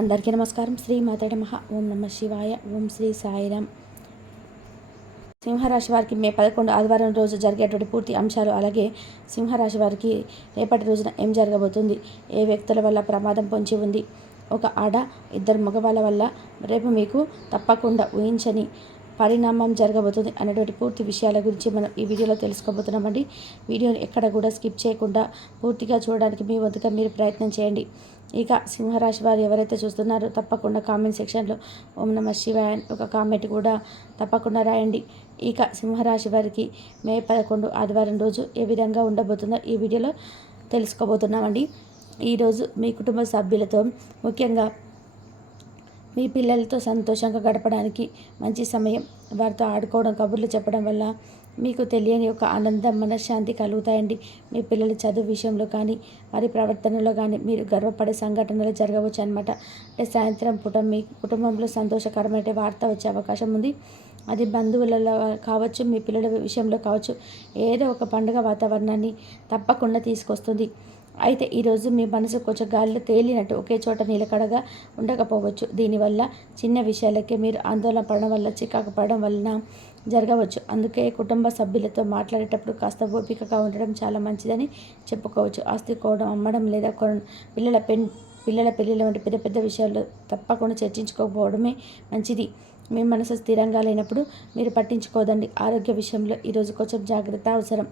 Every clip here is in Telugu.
అందరికీ నమస్కారం. శ్రీ మాతాడ మహా ఓం నమ శివాయ. ఓం శ్రీ సాయిరామ్. సింహరాశి వారికి మే 11 ఆదివారం రోజు జరిగేటువంటి పూర్తి అంశాలు, అలాగే సింహరాశి వారికి రేపటి రోజున ఏం జరగబోతుంది, ఏ వ్యక్తుల వల్ల ప్రమాదం పొంచి ఉంది, ఒక ఆడ ఇద్దరు మగవాళ్ళ వల్ల రేపు మీకు తప్పకుండా ఊహించని పరిణామం జరగబోతుంది అనేటువంటి పూర్తి విషయాల గురించి మనం ఈ వీడియోలో తెలుసుకోబోతున్నామండి. వీడియోని ఎక్కడ కూడా స్కిప్ చేయకుండా పూర్తిగా చూడడానికి మీ వంతుగా మీరు ప్రయత్నం చేయండి. ఇక సింహరాశి వారు ఎవరైతే చూస్తున్నారో తప్పకుండా కామెంట్ సెక్షన్లో ఓం నమ శివాయ ఒక కామెంట్ కూడా తప్పకుండా రాయండి. ఇక సింహరాశి వారికి మే 11 ఆదివారం రోజు ఏ విధంగా ఉండబోతుందో ఈ వీడియోలో తెలుసుకోబోతున్నామండి. ఈరోజు మీ కుటుంబ సభ్యులతో, ముఖ్యంగా మీ పిల్లలతో సంతోషంగా గడపడానికి మంచి సమయం. వారితో ఆడుకోవడం, కబుర్లు చెప్పడం వల్ల మీకు తెలియని ఒక ఆనందం, మనశ్శాంతి కలుగుతాయండి. మీ పిల్లల చదువు విషయంలో కానీ, వారి ప్రవర్తనలో కానీ మీరు గర్వపడే సంఘటనలు జరగవచ్చు అనమాట. అంటే సాయంత్రం పూట మీ కుటుంబంలో సంతోషకరమైన వార్త వచ్చే అవకాశం ఉంది. అది బంధువులలో కావచ్చు, మీ పిల్లల విషయంలో కావచ్చు, ఏదో ఒక పండుగ వాతావరణాన్ని తప్పకుండా తీసుకొస్తుంది. అయితే ఈరోజు మీ మనసు కొంచెం గాలిలో తేలినట్టు ఒకే చోట నిలకడగా ఉండకపోవచ్చు. దీనివల్ల చిన్న విషయాలకే మీరు ఆందోళన పడడం వల్ల, చికాకు పడడం వలన జరగవచ్చు. అందుకే కుటుంబ సభ్యులతో మాట్లాడేటప్పుడు కాస్త ఓపికగా ఉండడం చాలా మంచిదని చెప్పుకోవచ్చు. ఆస్తి కోవడం, అమ్మడం లేదా పిల్లల పెళ్ళిళ్ళ వంటి పెద్ద పెద్ద విషయాల్లో తప్పకుండా చర్చించుకోకపోవడమే మంచిది. మీ మనసు స్థిరంగా లేనప్పుడు మీరు పట్టించుకోదండి. ఆరోగ్య విషయంలో ఈరోజు కొంచెం జాగ్రత్త అవసరం.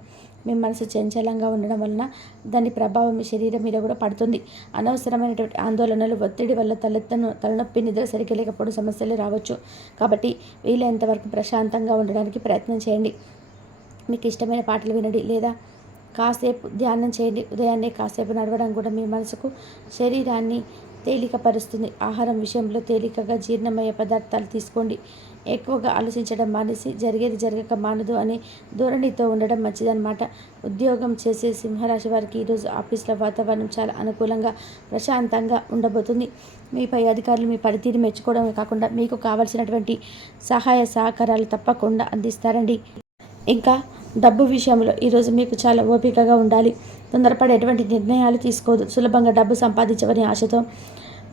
మీ మనసు చంచలంగా ఉండడం వలన దాని ప్రభావం మీ శరీరం మీద కూడా పడుతుంది. అనవసరమైనటువంటి ఆందోళనలు, ఒత్తిడి వల్ల తలనొప్పి, నిద్ర సరిగ్గా లేకపోవడం సమస్యలు రావచ్చు. కాబట్టి వీలైనంత వరకు ప్రశాంతంగా ఉండడానికి ప్రయత్నం చేయండి. మీకు ఇష్టమైన పాటలు వినండి లేదా కాసేపు ధ్యానం చేయండి. ఉదయాన్నే కాసేపు నడవడం కూడా మీ మనసుకు, శరీరాన్ని తేలికపరుస్తుంది. ఆహారం విషయంలో తేలికగా జీర్ణమయ్యే పదార్థాలు తీసుకోండి. ఎక్కువగా ఆలోచించడం మానేసి జరిగేది జరగక మానదు అనే ధోరణితో ఉండడం మంచిదన్నమాట. ఉద్యోగం చేసే సింహరాశి వారికి ఈరోజు ఆఫీసుల వాతావరణం చాలా అనుకూలంగా, ప్రశాంతంగా ఉండబోతుంది. మీపై అధికారులు మీ పనితీరు మెచ్చుకోవడమే కాకుండా మీకు కావాల్సినటువంటి సహాయ సహకారాలు తప్పకుండా అందిస్తారండి. ఇంకా డబ్బు విషయంలో ఈరోజు మీకు చాలా ఓపికగా ఉండాలి. తొందరపడి ఎటువంటి నిర్ణయాలు తీసుకోవద్దు. సులభంగా డబ్బు సంపాదించవని ఆశతో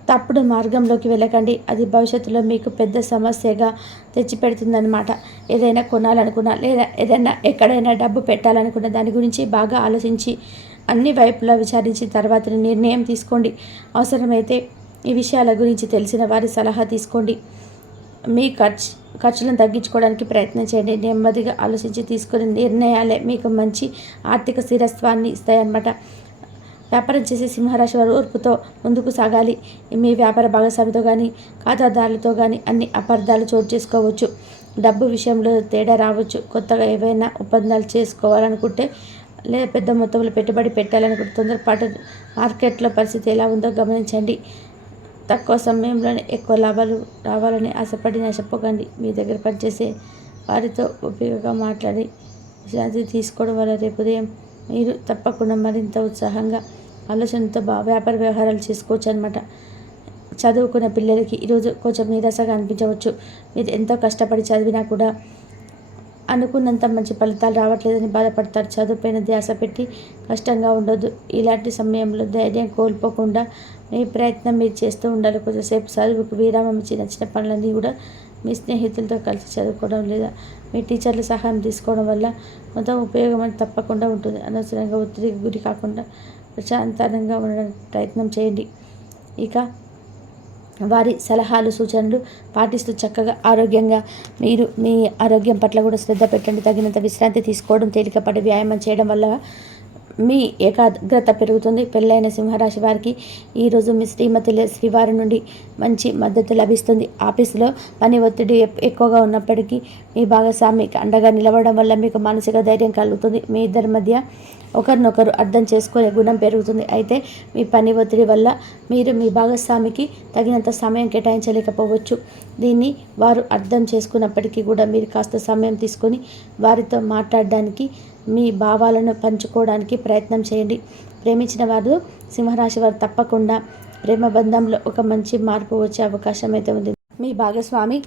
తప్పుడు మార్గంలోకి వెళ్ళకండి. అది భవిష్యత్తులో మీకు పెద్ద సమస్యగా తెచ్చిపెడుతుందన్నమాట. ఏదైనా కొనాలనుకున్నా లేదా ఏదైనా ఎక్కడైనా డబ్బు పెట్టాలనుకున్న దాని గురించి బాగా ఆలోచించి అన్ని వైపులా విచారించిన తర్వాత నిర్ణయం తీసుకోండి. అవసరమైతే ఈ విషయాల గురించి తెలిసిన వారి సలహా తీసుకోండి. మీ ఖర్చులను తగ్గించుకోవడానికి ప్రయత్నం చేయండి. నెమ్మదిగా ఆలోచించి తీసుకునే నిర్ణయాలే మీకు మంచి ఆర్థిక స్థిరత్వాన్ని ఇస్తాయన్నమాట. వ్యాపారం చేసే సింహరాశి వారు ఓర్పుతో ముందుకు సాగాలి. మీ వ్యాపార భాగస్వామితో కానీ, ఖాతాదారులతో కానీ అన్ని అపార్థాలు చోటు చేసుకోవచ్చు. డబ్బు విషయంలో తేడా రావచ్చు. కొత్తగా ఏవైనా ఒప్పందాలు చేసుకోవాలనుకుంటే లేదా పెద్ద మొత్తంలో పెట్టుబడి పెట్టాలనుకుంటే తొందరపాటు మార్కెట్లో పరిస్థితి ఎలా ఉందో గమనించండి. తక్కువ సమయంలోనే ఎక్కువ లాభాలు రావాలని ఆశపడి నష్టపోకండి. మీ దగ్గర పనిచేసే వారితో ఓపికగా మాట్లాడి విశ్రాంతి తీసుకోవడం వల్ల రేపు ఉదయం మీరు తప్పకుండా మరింత ఉత్సాహంగా, ఆలోచనతో వ్యాపార వ్యవహారాలు చేసుకోవచ్చు అనమాట. చదువుకున్న పిల్లలకి ఈరోజు కొంచెం నిరాశగా అనిపించవచ్చు. మీరు ఎంతో కష్టపడి చదివినా కూడా అనుకున్నంత మంచి ఫలితాలు రావట్లేదని బాధపడతారు. చదువుపైన ధ్యాస పెట్టి కష్టంగా ఉండొద్దు. ఇలాంటి సమయంలో ధైర్యం కోల్పోకుండా మీ ప్రయత్నం మీరు చేస్తూ ఉండాలి. కొంచెంసేపు చదువుకు విరామం ఇచ్చి నచ్చిన పనులన్నీ కూడా మీ స్నేహితులతో కలిసి చదువుకోవడం లేదా మీ టీచర్ల సహాయం తీసుకోవడం వల్ల కొంత ఉపయోగం అని తప్పకుండా ఉంటుంది. అనవసరంగా ఒత్తిడికి గురి కాకుండా ప్రశాంతంగా ఉండడానికి ప్రయత్నం చేయండి. ఇక వారి సలహాలు, సూచనలు పాటిస్తూ చక్కగా ఆరోగ్యంగా మీరు మీ ఆరోగ్యం పట్ల కూడా శ్రద్ధ పెట్టండి. తగినంత విశ్రాంతి తీసుకోవడం, తేలికపడి వ్యాయామం చేయడం వల్ల మీ ఏకాగ్రత పెరుగుతుంది. పెళ్ళైన సింహరాశి వారికి ఈరోజు మీ శ్రీమతి శ్రీవారి నుండి మంచి మద్దతు లభిస్తుంది. ఆఫీసులో పని ఒత్తిడి ఎక్కువగా ఉన్నప్పటికీ మీ భాగస్వామికి అండగా నిలవడం వల్ల మీకు మానసిక ధైర్యం కలుగుతుంది. మీ ఇద్దరి మధ్య ఒకరినొకరు అర్థం చేసుకునే గుణం పెరుగుతుంది. అయితే మీ పని ఒత్తిడి వల్ల మీరు మీ భాగస్వామికి తగినంత సమయం కేటాయించలేకపోవచ్చు. దీన్ని వారు అర్థం చేసుకున్నప్పటికీ కూడా మీరు కాస్త సమయం తీసుకొని వారితో మాట్లాడడానికి, మీ భావాలను పంచుకోవడానికి ప్రయత్నం చేయండి. ప్రేమించిన వారు సింహరాశి వారు తప్పకుండా ప్రేమ బంధంలో ఒక మంచి మార్పు వచ్చే అవకాశం అయితే ఉంది. మీ భాగస్వామి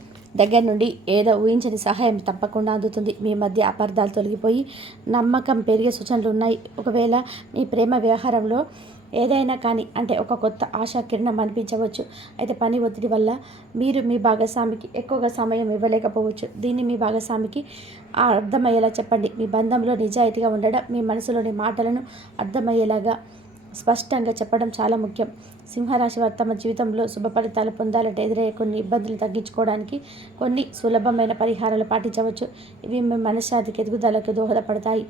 దగ్గర నుండి ఏదో ఊహించని సహాయం తప్పకుండా అందుతుంది. మీ మధ్య అపార్థాలు తొలగిపోయి నమ్మకం పెరిగే సూచనలు ఉన్నాయి. ఒకవేళ మీ ప్రేమ వ్యవహారంలో ఏదైనా కానీ అంటే ఒక కొత్త ఆశా కిరణం అనిపించవచ్చు. అయితే పని ఒత్తిడి వల్ల మీరు మీ భాగస్వామికి ఎక్కువగా సమయం ఇవ్వలేకపోవచ్చు. దీన్ని మీ భాగస్వామికి అర్థమయ్యేలా చెప్పండి. మీ బంధంలో నిజాయితీగా ఉండడం, మీ మనసులోని మాటలను అర్థమయ్యేలాగా స్పష్టంగా చెప్పడం చాలా ముఖ్యం. సింహరాశి వారు తమ జీవితంలో శుభ ఫలితాలు పొందాలంటే ఎదురయ్యే కొన్ని ఇబ్బందులు తగ్గించుకోవడానికి కొన్ని సులభమైన పరిహారాలు పాటించవచ్చు. ఇవి మీ మనశ్శాంతికి ఎదుగుదలకు దోహదపడతాయి.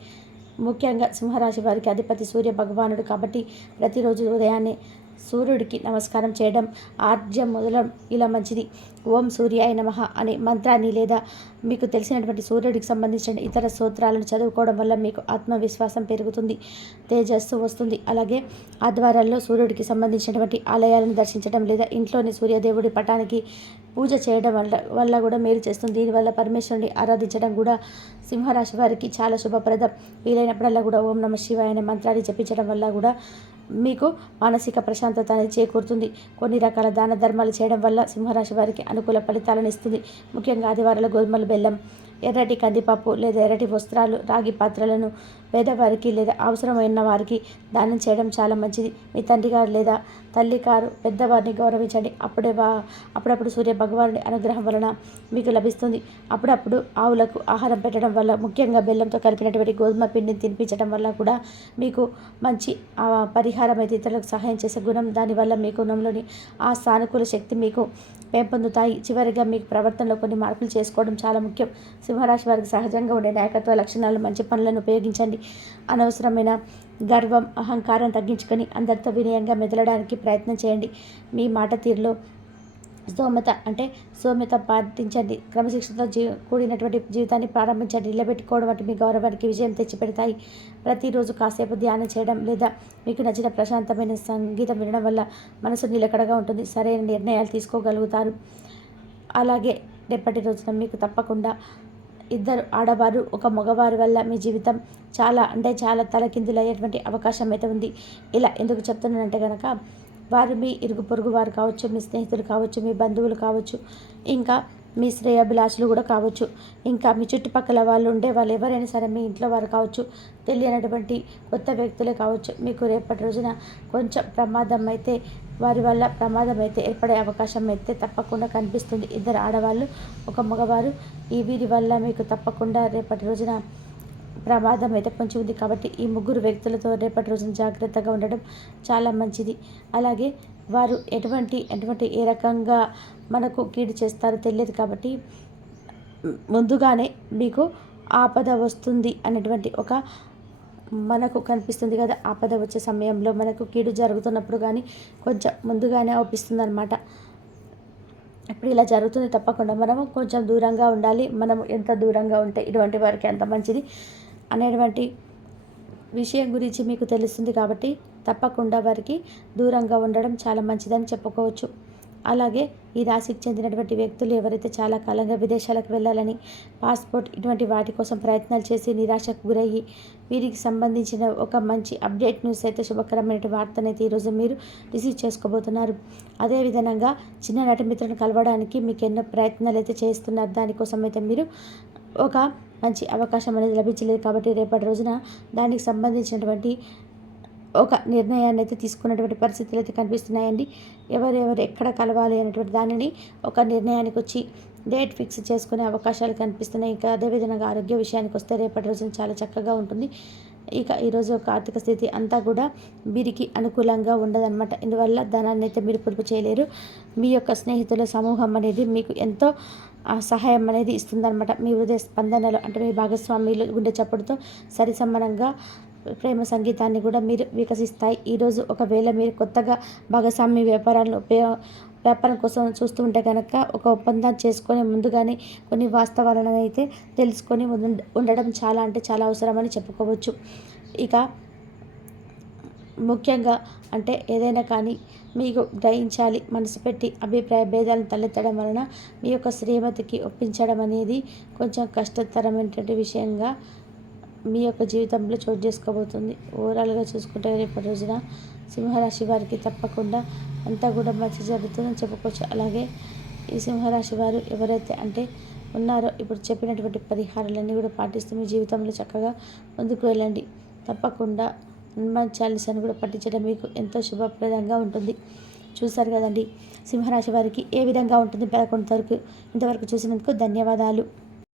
ముఖ్యంగా సింహరాశి వారికి అధిపతి సూర్య భగవానుడు కాబట్టి ప్రతిరోజు ఉదయాన్నే సూర్యుడికి నమస్కారం చేయడం, ఆర్జ్యం మొదలడం ఇలా మంచిది. ఓం సూర్యాయ నమః అనే మంత్రాన్ని లేదా మీకు తెలిసినటువంటి సూర్యుడికి సంబంధించిన ఇతర స్తోత్రాలను చదువుకోవడం వల్ల మీకు ఆత్మవిశ్వాసం పెరుగుతుంది, తేజస్సు వస్తుంది. అలాగే ఆదివారాల్లో సూర్యుడికి సంబంధించినటువంటి ఆలయాలను దర్శించడం లేదా ఇంట్లోని సూర్యదేవుడి పటానికి పూజ చేయడం వల్ల కూడా మేలు చేస్తుంది. దీనివల్ల పరమేశ్వరుని ఆరాధించడం కూడా సింహరాశి వారికి చాలా శుభప్రదం. వీలైనప్పుడల్లా కూడా ఓం నమః శివాయ అనే మంత్రాన్ని జపించడం వల్ల కూడా మీకు మానసిక ప్రశాంతత అనేది చేకూరుతుంది. కొన్ని రకాల దాన ధర్మాలు చేయడం వల్ల సింహరాశి వారికి అనుకూల ఫలితాలను ఇస్తుంది. ముఖ్యంగా ఆదివారాల గోధుమల బెల్లం, ఎర్రటి కందిపప్పు లేదా ఎర్రటి వస్త్రాలు, రాగి పాత్రలను పేదవారికి లేదా అవసరమైన వారికి దానం చేయడం చాలా మంచిది. మీ తండ్రి గారు లేదా తల్లి గారు పెద్దవారిని గౌరవించండి. అప్పుడప్పుడు సూర్య భగవానుడి అనుగ్రహం వలన మీకు లభిస్తుంది. అప్పుడప్పుడు ఆవులకు ఆహారం పెట్టడం వల్ల, ముఖ్యంగా బెల్లంతో కలిపినటువంటి గోధుమ పిండిని తినిపించడం వల్ల కూడా మీకు మంచి పరిహారం అయితే ఇతరులకు సహాయం చేసే గుణం, దానివల్ల మీ గుణంలోని ఆ సానుకూల శక్తి మీకు పెంపొందుతాయి. చివరిగా మీకు ప్రవర్తనలో కొన్ని మార్పులు చేసుకోవడం చాలా ముఖ్యం. సింహరాశి వారికి సహజంగా ఉండే నాయకత్వ లక్షణాలు, మంచి పనులను ఉపయోగించండి. అనవసరమైన గర్వం, అహంకారం తగ్గించుకొని అందరితో వినయంగా మెదలడానికి ప్రయత్నం చేయండి. మీ మాట తీరులో సౌమ్యత పాటించండి. క్రమశిక్షణతో కూడినటువంటి జీవితాన్ని ప్రారంభించండి. నిలబెట్టుకోవడం వంటి మీ గౌరవానికి విజయం తెచ్చిపెడతాయి. ప్రతిరోజు కాసేపు ధ్యానం చేయడం లేదా మీకు నచ్చిన ప్రశాంతమైన సంగీతం వినడం వల్ల మనసు నిలకడగా ఉంటుంది. సరైన నిర్ణయాలు తీసుకోగలుగుతారు. అలాగే రేపటి రోజున మీకు తప్పకుండా ఇద్దరు ఆడవారు, ఒక మగవారి వల్ల మీ జీవితం చాలా తలకిందులయ్యేటువంటి అవకాశం అయితే ఉంది. ఇలా ఎందుకు చెప్తున్నానంటే కనుక వారు మీ ఇరుగు పొరుగు వారు కావచ్చు, మీ స్నేహితులు కావచ్చు, మీ బంధువులు కావచ్చు, ఇంకా మీ శ్రేయాభిలాషులు కూడా కావచ్చు, ఇంకా మీ చుట్టుపక్కల వాళ్ళు ఎవరైనా సరే మీ ఇంట్లో వారు కావచ్చు, తెలియనటువంటి కొత్త వ్యక్తులే కావచ్చు. మీకు రేపటి రోజున కొంచెం వారి వల్ల ప్రమాదం అయితే ఏర్పడే అవకాశం అయితే తప్పకుండా కనిపిస్తుంది. ఇద్దరు ఆడవాళ్ళు, ఒక మగవారు, వీరి వల్ల మీకు తప్పకుండా రేపటి రోజున ప్రమాదం అయితే పొంచి ఉంది. కాబట్టి ఈ ముగ్గురు వ్యక్తులతో రేపటి రోజున జాగ్రత్తగా ఉండడం చాలా మంచిది. అలాగే వారు ఏ రకంగా మనకు కీడు చేస్తారో తెలియదు. కాబట్టి ముందుగానే మీకు ఆపద వస్తుంది అనేటువంటి ఒక మనకు కనిపిస్తుంది కదా. ఆపద వచ్చే సమయంలో మనకు కీడు జరుగుతున్నప్పుడు కానీ కొంచెం ముందుగానే అవుపిస్తుంది అనమాట. ఇప్పుడు ఇలా జరుగుతుంది, తప్పకుండా మనము కొంచెం దూరంగా ఉండాలి. మనము ఎంత దూరంగా ఉంటే ఇటువంటి వారికి అంత మంచిది అనేటువంటి విషయం గురించి మీకు తెలుస్తుంది. కాబట్టి తప్పకుండా వారికి దూరంగా ఉండడం చాలా మంచిదని చెప్పుకోవచ్చు. అలాగే ఈ రాశికి చెందినటువంటి వ్యక్తులు ఎవరైతే చాలా కాలంగా విదేశాలకు వెళ్ళాలని, పాస్పోర్ట్ ఇటువంటి వాటి కోసం ప్రయత్నాలు చేసి నిరాశకు గురయ్యి, వీరికి సంబంధించిన ఒక మంచి అప్డేట్ న్యూస్ అయితే, శుభకరమైన వార్తనైతే ఈరోజు మీరు రిసీవ్ చేసుకోబోతున్నారు. అదేవిధంగా చిన్ననాటి మిత్రులను కలవడానికి మీకు ఎన్నో ప్రయత్నాలు అయితే చేస్తున్నారు. దానికోసం అయితే మీరు ఒక మంచి అవకాశం అనేది లభించలేదు. కాబట్టి రేపటి రోజున దానికి సంబంధించినటువంటి ఒక నిర్ణయాన్ని అయితే తీసుకున్నటువంటి పరిస్థితులు అయితే కనిపిస్తున్నాయండి. ఎవరెవరు ఎక్కడ కలవాలి అనేటువంటి దానిని ఒక నిర్ణయానికి వచ్చి డేట్ ఫిక్స్ చేసుకునే అవకాశాలు కనిపిస్తున్నాయి. ఇంకా అదేవిధంగా ఆరోగ్య విషయానికి వస్తే రేపటి రోజున చాలా చక్కగా ఉంటుంది. ఇక ఈరోజు ఒక ఆర్థిక స్థితి అంతా కూడా వీరికి అనుకూలంగా ఉండదన్నమాట. ఇందువల్ల ధనాన్ని అయితే మీరు పొదుపు చేయలేరు. మీ యొక్క స్నేహితుల సమూహం అనేది మీకు ఎంతో సహాయం అనేది ఇస్తుందన్నమాట. మీ హృదయ స్పందనలు అంటే మీ భాగస్వాములు గుండె చప్పుడుతో సరిసమానంగా ప్రేమ సంగీతాన్ని కూడా మీరు వికసిస్తాయి. ఈరోజు ఒకవేళ మీరు కొత్తగా భాగస్వామి వ్యాపారం కోసం చూస్తూ ఉంటే కనుక ఒక ఒప్పందం చేసుకొని ముందుగానే కొన్ని వాస్తవాలను అయితే తెలుసుకొని ఉండడం చాలా అవసరమని చెప్పుకోవచ్చు. ఇక ముఖ్యంగా అంటే ఏదైనా కానీ మీకు గ్రహించాలి, మనసు పెట్టి అభిప్రాయ భేదాలను తలెత్తడం వలన మీ యొక్క శ్రీమతికి ఒప్పించడం అనేది కొంచెం కష్టతరమైనటువంటి విషయంగా మీ యొక్క జీవితంలో చోటు చేసుకోబోతుంది. ఓవరాల్గా చూసుకుంటే రేపటి రోజున సింహరాశి వారికి తప్పకుండా అంతా కూడా మంచి జరుగుతుందని చెప్పుకోవచ్చు. అలాగే ఈ సింహరాశి వారు ఎవరైతే ఉన్నారో ఇప్పుడు చెప్పినటువంటి పరిహారాలన్నీ కూడా పాటిస్తూ మీ జీవితంలో చక్కగా ముందుకు వెళ్ళండి. తప్పకుండా హనుమాన్ చాలీసాను కూడా పఠించడం మీకు ఎంతో శుభప్రదంగా ఉంటుంది. చూస్తారు కదండి సింహరాశి వారికి ఏ విధంగా ఉంటుంది 11 తారీఖు. ఇంతవరకు చూసినందుకు ధన్యవాదాలు.